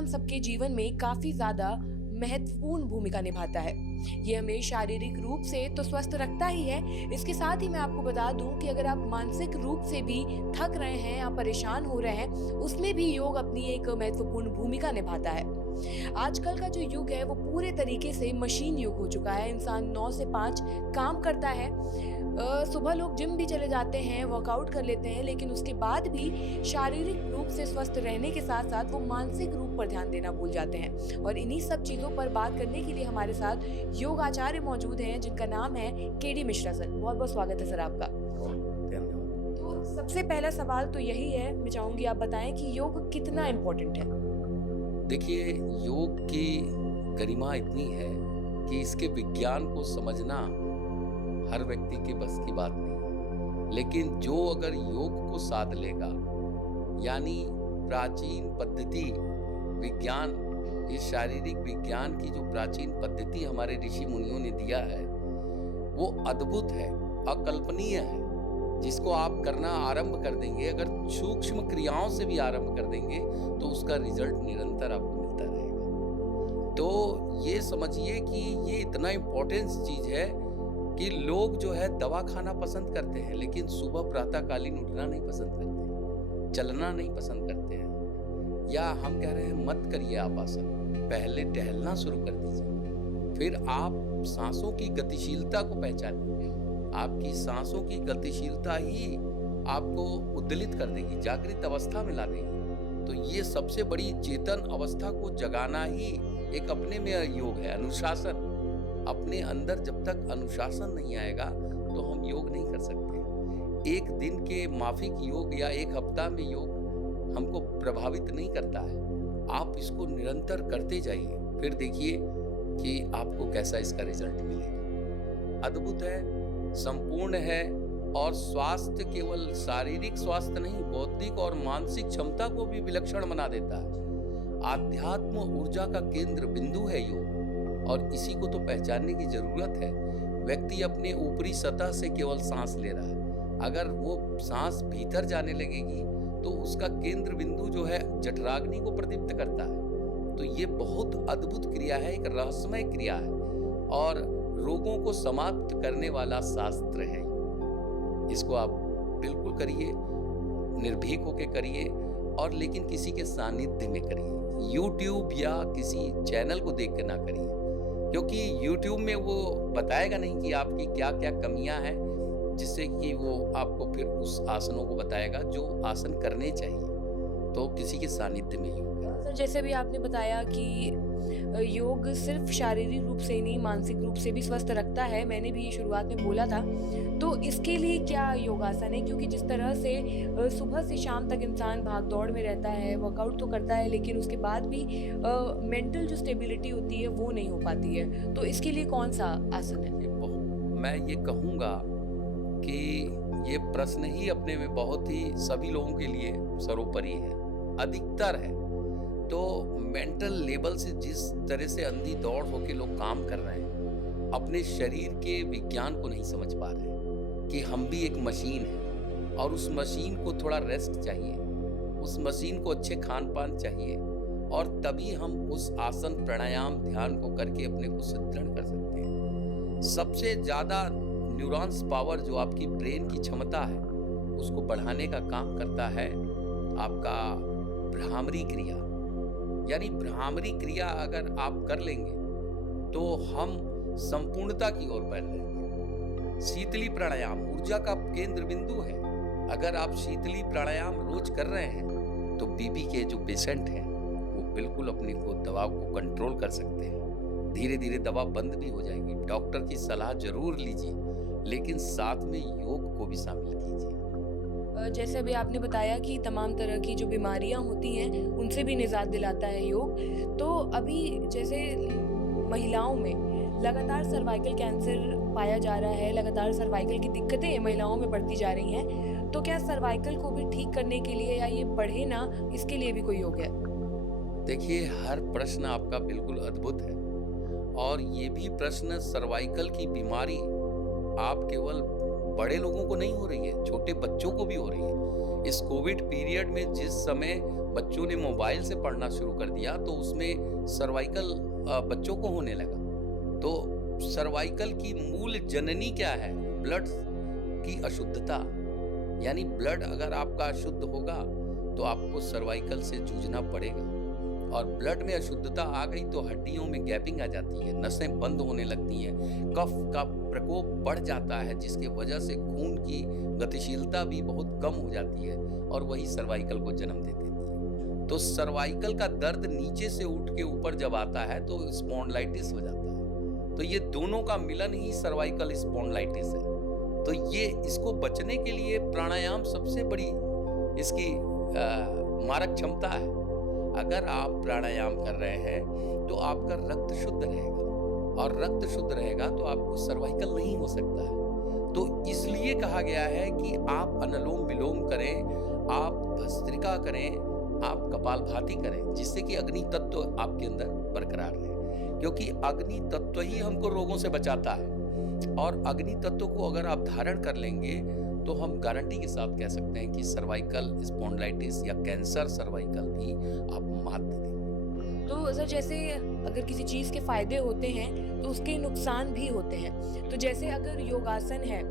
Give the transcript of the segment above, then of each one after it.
हम सबके जीवन में काफी ज्यादा महत्वपूर्ण भूमिका निभाता है। ये हमें शारीरिक रूप से तो स्वस्थ रखता ही है, इसके साथ ही मैं आपको बता दूं कि अगर आप मानसिक रूप से भी थक रहे हैं या परेशान हो रहे हैं, उसमें भी योग अपनी एक महत्वपूर्ण भूमिका निभाता है। आजकल का जो युग है वो पूरे तरीके से मशीन युग हो चुका है। इंसान 9 से 5 काम करता है। सुबह लोग जिम भी चले जाते हैं, वर्कआउट कर लेते हैं, लेकिन उसके बाद भी शारीरिक रूप से स्वस्थ रहने के साथ साथ वो मानसिक रूप पर ध्यान देना भूल जाते हैं। और इन्हीं सब चीज़ों पर बात करने के लिए हमारे साथ योग आचार्य मौजूद हैं, जिनका नाम है केडी मिश्रा सर। बहुत बहुत स्वागत है सर आपका। तो सबसे पहला सवाल तो यही है, मैं चाहूँगी आप बताएं कि योग कितना इम्पोर्टेंट है। देखिए, योग की गरिमा इतनी है कि इसके विज्ञान को समझना हर व्यक्ति के बस की बात नहीं है, लेकिन जो अगर योग को साध लेगा, यानी प्राचीन पद्धति विज्ञान, इस शारीरिक विज्ञान की जो प्राचीन पद्धति हमारे ऋषि मुनियों ने दिया है वो अद्भुत है, अकल्पनीय है, जिसको आप करना आरंभ कर देंगे, अगर सूक्ष्म क्रियाओं से भी आरंभ कर देंगे तो उसका रिजल्ट निरंतर आपको मिलता रहेगा। तो ये समझिए कि ये इतना इम्पोर्टेंट चीज़ है कि लोग जो है दवा खाना पसंद करते हैं, लेकिन सुबह प्रातःकालीन उठना नहीं पसंद करते, चलना नहीं पसंद करते हैं। या हम कह रहे हैं मत करिए आप आसन, पहले टहलना शुरू कर दीजिए, फिर आप सांसों की गतिशीलता को पहचानिए। आपकी सांसों की गतिशीलता ही आपको उद्दलित कर देगी, जागृत अवस्था में ला देगी। तो ये सबसे बड़ी चेतन अवस्था को जगाना ही एक अपने में योग है, अनुशासन। अपने अंदर जब तक अनुशासन नहीं आएगा तो हम योग नहीं कर सकते। एक दिन के माफिक योग या एक हफ्ता में योग हमको प्रभावित नहीं करता है। आप इसको निरंतर करते जाइए, फिर देखिए कि आपको कैसा इसका रिजल्ट मिलेगा। अद्भुत है, संपूर्ण है, और स्वास्थ्य केवल शारीरिक स्वास्थ्य नहीं, बौद्धिक और मानसिक क्षमता को भी विलक्षण बना देता है। आध्यात्म ऊर्जा का केंद्र बिंदु है योग, और इसी को तो पहचानने की जरूरत है। व्यक्ति अपने ऊपरी सतह से केवल सांस ले रहा है, अगर वो सांस भीतर जाने लगेगी तो उसका केंद्र बिंदु जो है जठराग्नि को प्रदीप्त करता है। तो ये बहुत अद्भुत क्रिया है, एक रहस्यमय क्रिया है, और रोगों को समाप्त करने वाला शास्त्र है। इसको आप बिल्कुल करिए, निर्भीक होके करिए, और लेकिन किसी के सानिध्य में करिए। YouTube या किसी चैनल को देख के ना करिए, क्योंकि YouTube में वो बताएगा नहीं कि आपकी क्या क्या कमियां हैं, जिससे कि वो आपको फिर उस आसनों को बताएगा जो आसन करने चाहिए। तो किसी के सानिध्य में योग करें। सर, जैसे भी आपने बताया कि योग सिर्फ शारीरिक रूप से ही नहीं, मानसिक रूप से भी स्वस्थ रखता है, मैंने भी ये शुरुआत में बोला था। तो इसके लिए क्या योगासन है? क्योंकि जिस तरह से सुबह से शाम तक इंसान भाग दौड़ में रहता है, वर्कआउट तो करता है, लेकिन उसके बाद भी मेंटल जो स्टेबिलिटी होती है वो नहीं हो पाती है। तो इसके लिए कौन सा आसन है? मैं ये कहूँगा कि ये प्रश्न ही अपने में बहुत ही सभी लोगों के लिए सर्वोपरि है, अधिकतर है। तो मेंटल लेवल से जिस तरह से अंधी दौड़ होके लोग काम कर रहे हैं, अपने शरीर के विज्ञान को नहीं समझ पा रहे हैं कि हम भी एक मशीन है, और उस मशीन को थोड़ा रेस्ट चाहिए, उस मशीन को अच्छे खान पान चाहिए, और तभी हम उस आसन प्राणायाम ध्यान को करके अपने को सुदृढ़ कर सकते हैं। सबसे ज़्यादा न्यूरॉन्स पावर जो आपकी ब्रेन की क्षमता है उसको बढ़ाने का काम करता है आपका भ्रामरी क्रिया। यानी भ्रामरी क्रिया अगर आप कर लेंगे तो हम संपूर्णता की ओर बढ़ जाएंगे। शीतली प्राणायाम ऊर्जा का केंद्र बिंदु है। अगर आप शीतली प्राणायाम रोज कर रहे हैं तो बीपी के जो पेशेंट हैं वो बिल्कुल अपने को दबाव को कंट्रोल कर सकते हैं। धीरे धीरे दवा बंद भी हो जाएगी। डॉक्टर की सलाह जरूर लीजिए, लेकिन साथ में योग को भी शामिल कीजिए। जैसे अभी आपने बताया कि तमाम तरह की जो बीमारियां होती हैं उनसे भी निजात दिलाता है योग। तो अभी जैसे महिलाओं में लगातार सर्वाइकल कैंसर पाया जा रहा है, लगातार सर्वाइकल की दिक्कतें महिलाओं में बढ़ती जा रही हैं, तो क्या सर्वाइकल को भी ठीक करने के लिए या ये बढ़े ना, इसके लिए भी कोई योग है? देखिए, हर प्रश्न आपका बिल्कुल अद्भुत है, और ये भी प्रश्न सर्वाइकल की बीमारी आप केवल बड़े लोगों को नहीं हो रही है, छोटे बच्चों को भी हो रही है। इस इस कोविड पीरियड में जिस समय बच्चों ने मोबाइल से पढ़ना शुरू कर दिया तो उसमें सर्वाइकल बच्चों को होने लगा। तो सर्वाइकल की मूल जननी क्या है? ब्लड की अशुद्धता। यानी ब्लड अगर आपका अशुद्ध होगा तो आपको सर्वाइकल से जूझना पड़ेगा। और ब्लड में अशुद्धता आ गई तो हड्डियों में गैपिंग आ जाती है, नसें बंद होने लगती हैं, कफ का प्रकोप बढ़ जाता है, जिसकी वजह से खून की गतिशीलता भी बहुत कम हो जाती है और वही सर्वाइकल को जन्म दे देती है। तो सर्वाइकल का दर्द नीचे से उठ के ऊपर जब आता है तो स्पॉन्डिलाइटिस हो जाता है। तो ये दोनों का मिलन ही सर्वाइकल स्पॉन्डिलाइटिस है। तो ये इसको बचने के लिए प्राणायाम सबसे बड़ी इसकी मारक क्षमता है। अगर आप प्राणायाम कर रहे हैं तो आपका रक्त शुद्ध रहेगा, और रक्त शुद्ध रहेगा तो आपको सर्वाइकल नहीं हो सकता है। तो इसलिए कहा गया है कि आप अनुलोम विलोम करें, आप भस्त्रिका करें, आप कपालभाति करें, जिससे कि अग्नि तत्व आपके अंदर बरकरार रहे, क्योंकि अग्नि तत्व ही हमको रोगों से बचाता है। और अग्नि तत्व को अगर आप धारण कर लेंगे तो हम गारंटी के साथ कह सकते हैं कि सर्वाइकल स्पॉन्डिलाइटिस या कैंसर सर्वाइकल भी आप मात दे देंगे। तो सर, जैसे अगर किसी चीज़ के फायदे होते हैं तो उसके नुकसान भी होते हैं। तो जैसे अगर योगासन है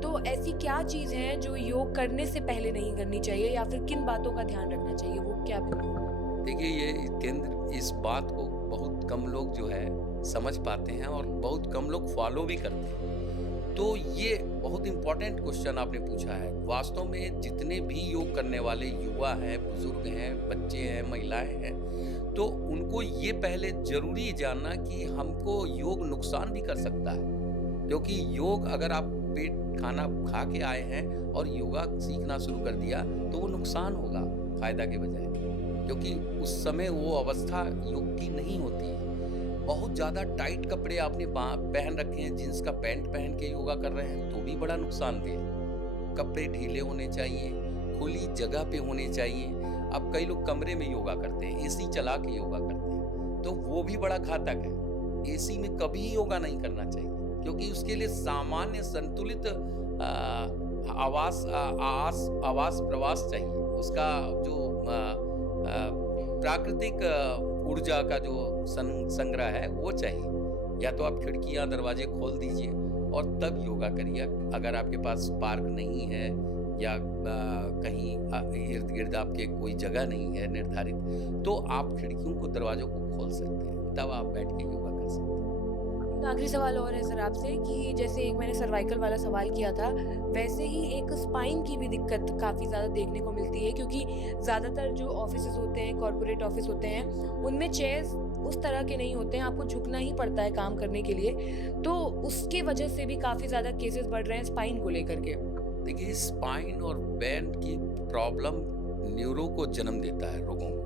तो ऐसी क्या चीज़ है जो योग करने से पहले नहीं करनी चाहिए, या फिर किन बातों का ध्यान रखना चाहिए, वो क्या बिल्कुल? देखिए, ये केंद्र इस बात को बहुत कम लोग जो है समझ पाते हैं और बहुत कम लोग फॉलो भी करते हैं। तो ये बहुत इंपॉर्टेंट क्वेश्चन आपने पूछा है। वास्तव में जितने भी योग करने वाले युवा हैं, बुजुर्ग हैं, बच्चे हैं, महिलाएं हैं, तो उनको ये पहले जरूरी जानना कि हमको योग नुकसान भी कर सकता है। क्योंकि योग, अगर आप पेट खाना खा के आए हैं और योगा सीखना शुरू कर दिया तो वो नुकसान होगा फायदा के बजाय, क्योंकि उस समय वो अवस्था योग की नहीं होती है। बहुत ज़्यादा टाइट कपड़े आपने पहन रखे हैं, जींस का पैंट पहन के योगा कर रहे हैं तो भी बड़ा नुकसानदेह है। कपड़े ढीले होने चाहिए, खुली जगह पे होने चाहिए। अब कई लोग कमरे में योगा करते हैं, एसी चला के योगा करते हैं, तो वो भी बड़ा घातक है। एसी में कभी योगा नहीं करना चाहिए, क्योंकि उसके लिए सामान्य संतुलित आवास प्रवास चाहिए। उसका जो प्राकृतिक ऊर्जा का जो संग्रह है वो चाहिए। या तो आप खिड़कियां दरवाजे खोल दीजिए और तब योगा करिए। अगर आपके पास पार्क नहीं है या कहीं इर्द गिर्द आपके कोई जगह नहीं है निर्धारित, तो आप खिड़कियों को, दरवाजों को खोल सकते हैं, तब आप बैठ के योगा कर सकते हैं। आखिरी सवाल और है सर आपसे कि जैसे एक मैंने सर्वाइकल वाला सवाल किया था, वैसे ही एक स्पाइन की भी दिक्कत काफ़ी ज़्यादा देखने को मिलती है, क्योंकि ज़्यादातर जो ऑफिसेज होते हैं, कॉर्पोरेट ऑफिस होते हैं, उनमें चेयर्स उस तरह के नहीं होते हैं, आपको झुकना ही पड़ता है काम करने के लिए। तो उसके वजह से भी काफ़ी ज़्यादा केसेस बढ़ रहे हैं स्पाइन को लेकर के। देखिए, स्पाइन और बैंड की प्रॉब्लम न्यूरो को जन्म देता है, रोगों को।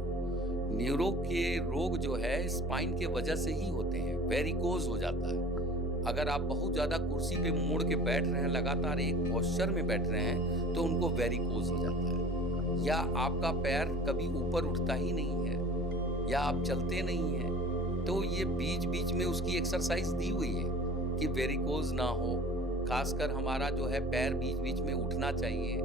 न्यूरो के रोग जो है स्पाइन के वजह से ही होते हैं। वेरिकोज हो जाता है। अगर आप बहुत ज़्यादा कुर्सी पे मुड़ के बैठ रहे हैं, लगातार एक पोस्चर में बैठ रहे हैं, तो उनको वेरिकोज हो जाता है। या आपका पैर कभी ऊपर उठता ही नहीं है, या आप चलते नहीं हैं, तो ये बीच बीच में उसकी एक्सरसाइज दी हुई है कि वेरिकोज ना हो। खासकर हमारा जो है पैर बीच बीच में उठना चाहिए।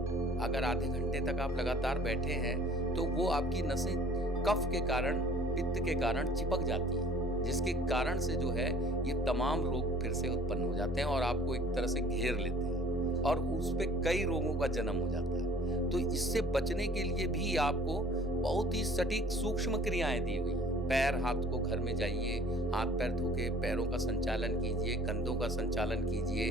अगर आधे घंटे तक आप लगातार बैठे हैं तो वो आपकी नसें कफ के कारण, पित्त के कारण चिपक जाती है, जिसके कारण से जो है ये तमाम रोग फिर से उत्पन्न हो जाते हैं और आपको एक तरह से घेर लेते हैं और उस पे कई रोगों का जन्म हो जाता है। तो इससे बचने के लिए भी आपको बहुत ही सटीक सूक्ष्म क्रियाएं दी हुई हैं। पैर हाथ को घर में जाइए, हाथ पैर धो के पैरों का संचालन कीजिए, कंधों का संचालन कीजिए,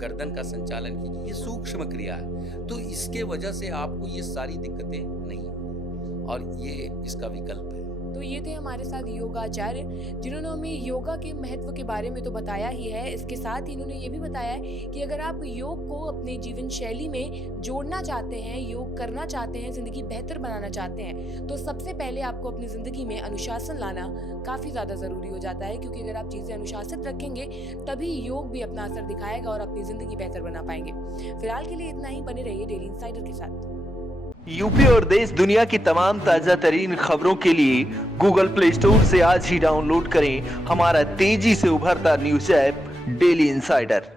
गर्दन का संचालन कीजिए। ये सूक्ष्म क्रिया है, तो इसके वजह से आपको ये सारी दिक्कतें नहीं होंगी और ये इसका विकल्प है। तो ये थे हमारे साथ योगाचार्य, जिन्होंने हमें योगा के महत्व के बारे में तो बताया ही है, इसके साथ ही इन्होंने ये भी बताया है कि अगर आप योग को अपने जीवन शैली में जोड़ना चाहते हैं, योग करना चाहते हैं, ज़िंदगी बेहतर बनाना चाहते हैं, तो सबसे पहले आपको अपनी ज़िंदगी में अनुशासन लाना काफ़ी ज़्यादा ज़रूरी हो जाता है, क्योंकि अगर आप चीज़ें अनुशासित रखेंगे तभी योग भी अपना असर दिखाएगा और अपनी ज़िंदगी बेहतर बना पाएंगे। फिलहाल के लिए इतना ही, बने रहिए डेली इंसाइडर के साथ। यूपी और देश दुनिया की तमाम ताज़ा तरीन खबरों के लिए गूगल प्ले स्टोर से आज ही डाउनलोड करें हमारा तेजी से उभरता न्यूज़ ऐप डेली इंसाइडर।